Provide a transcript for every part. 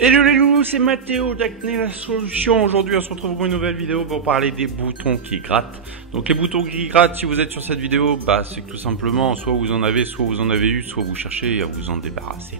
Hello les loulous, c'est Mathéo d'Acné la solution. Aujourd'hui on se retrouve pour une nouvelle vidéo pour parler des boutons qui grattent. Donc les boutons qui grattent, si vous êtes sur cette vidéo, c'est que tout simplement soit vous en avez, soit vous en avez eu, soit vous cherchez à vous en débarrasser.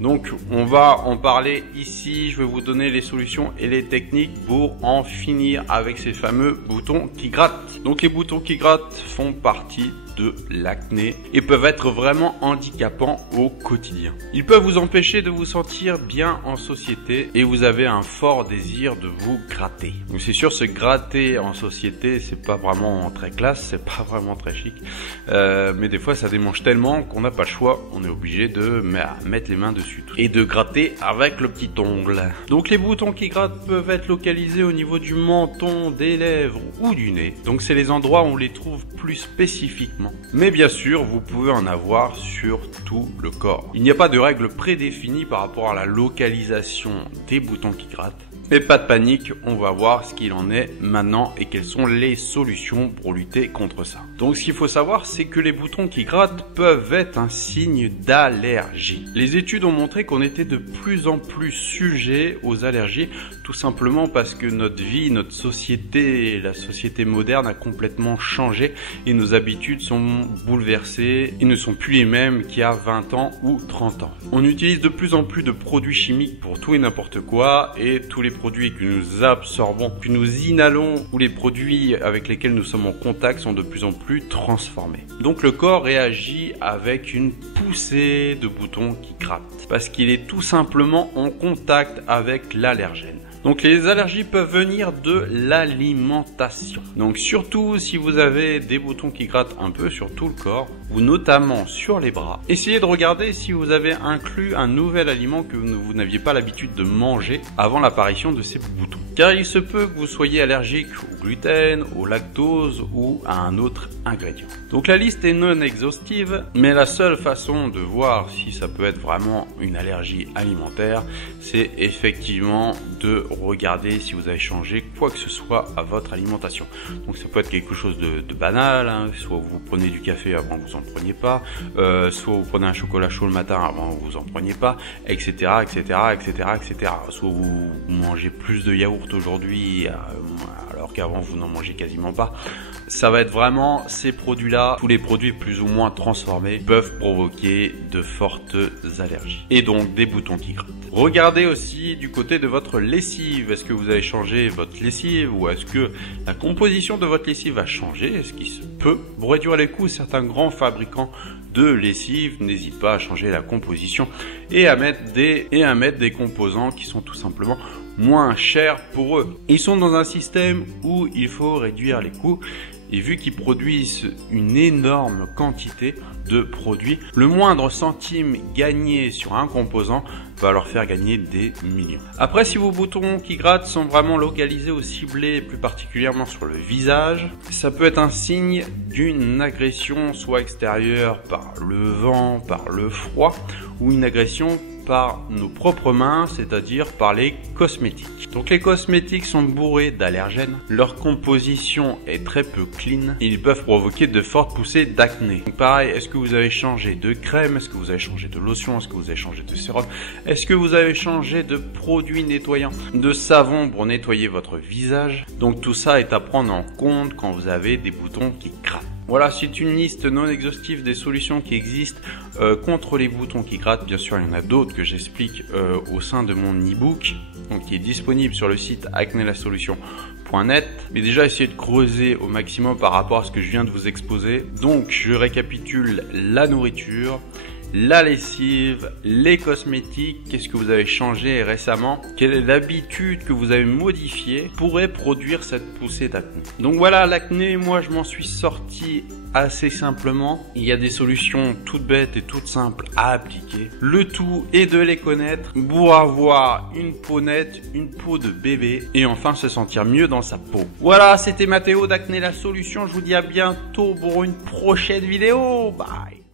Donc on va en parler ici, je vais vous donner les solutions et les techniques pour en finir avec ces fameux boutons qui grattent. Donc les boutons qui grattent font partie de l'acné et peuvent être vraiment handicapants au quotidien. Ils peuvent vous empêcher de vous sentir bien en société et vous avez un fort désir de vous gratter. Donc c'est sûr, se gratter en société, c'est pas vraiment très classe, c'est pas vraiment très chic, mais des fois ça démange tellement qu'on n'a pas le choix, on est obligé de mettre les mains dessus et de gratter avec le petit ongle. Donc les boutons qui grattent peuvent être localisés au niveau du menton, des lèvres ou du nez. Donc c'est les endroits où on les trouve plus spécifiquement. Mais bien sûr, vous pouvez en avoir sur tout le corps. Il n'y a pas de règle prédéfinie par rapport à la localisation des boutons qui grattent. Mais pas de panique, on va voir ce qu'il en est maintenant et quelles sont les solutions pour lutter contre ça. Donc ce qu'il faut savoir, c'est que les boutons qui grattent peuvent être un signe d'allergie. Les études ont montré qu'on était de plus en plus sujet aux allergies, tout simplement parce que notre vie, notre société, la société moderne a complètement changé et nos habitudes sont bouleversées et ne sont plus les mêmes qu'il y a 20 ans ou 30 ans. On utilise de plus en plus de produits chimiques pour tout et n'importe quoi et tous les produits que nous absorbons, que nous inhalons ou les produits avec lesquels nous sommes en contact sont de plus en plus transformés. Donc le corps réagit avec une poussée de boutons qui grattent parce qu'il est tout simplement en contact avec l'allergène. Donc les allergies peuvent venir de l'alimentation. Donc surtout si vous avez des boutons qui grattent un peu sur tout le corps, ou notamment sur les bras, essayez de regarder si vous avez inclus un nouvel aliment que vous n'aviez pas l'habitude de manger avant l'apparition de ces boutons. Car il se peut que vous soyez allergique au gluten, au lactose ou à un autre ingrédient. Donc la liste est non exhaustive, mais la seule façon de voir si ça peut être vraiment une allergie alimentaire, c'est effectivement de regarder si vous avez changé quoi que ce soit à votre alimentation. Donc ça peut être quelque chose de banal, soit vous prenez du café avant que vous en preniez pas, soit vous prenez un chocolat chaud le matin avant que vous en preniez pas, etc., etc., etc., etc. Soit vous mangez plus de yaourt aujourd'hui alors qu'avant vous n'en mangez quasiment pas. Ça va être vraiment ces produits-là, tous les produits plus ou moins transformés peuvent provoquer de fortes allergies et donc des boutons qui grattent. Regardez aussi du côté de votre lessive. Est-ce que vous avez changé votre lessive ou est-ce que la composition de votre lessive a changé? Est-ce qu'il se peut? Pour réduire les coûts, certains grands fabricants de lessive n'hésitent pas à changer la composition et à mettre des composants qui sont tout simplement moins chers pour eux. Ils sont dans un système où il faut réduire les coûts et vu qu'ils produisent une énorme quantité de produits, le moindre centime gagné sur un composant va leur faire gagner des millions. Après, si vos boutons qui grattent sont vraiment localisés ou ciblés plus particulièrement sur le visage, ça peut être un signe d'une agression soit extérieure par le vent, par le froid ou une agression par nos propres mains, c'est-à-dire par les cosmétiques. Donc les cosmétiques sont bourrés d'allergènes, leur composition est très peu clean et ils peuvent provoquer de fortes poussées d'acné. Pareil, est-ce que vous avez changé de crème, est-ce que vous avez changé de lotion, est-ce que vous avez changé de sérum, est-ce que vous avez changé de produit nettoyant, de savon pour nettoyer votre visage? Donc tout ça est à prendre en compte quand vous avez des boutons qui grattent. Voilà, c'est une liste non exhaustive des solutions qui existent contre les boutons qui grattent. Bien sûr, il y en a d'autres que j'explique au sein de mon e-book, donc qui est disponible sur le site acnelasolution.net. Mais déjà, essayez de creuser au maximum par rapport à ce que je viens de vous exposer. Donc, je récapitule la nourriture, la lessive, les cosmétiques, qu'est-ce que vous avez changé récemment, quelle est l'habitude que vous avez modifiée pourrait produire cette poussée d'acné. Donc voilà, l'acné, moi je m'en suis sorti assez simplement. Il y a des solutions toutes bêtes et toutes simples à appliquer. Le tout est de les connaître pour avoir une peau nette, une peau de bébé et enfin se sentir mieux dans sa peau. Voilà, c'était Mathéo d'Acné la solution. Je vous dis à bientôt pour une prochaine vidéo. Bye.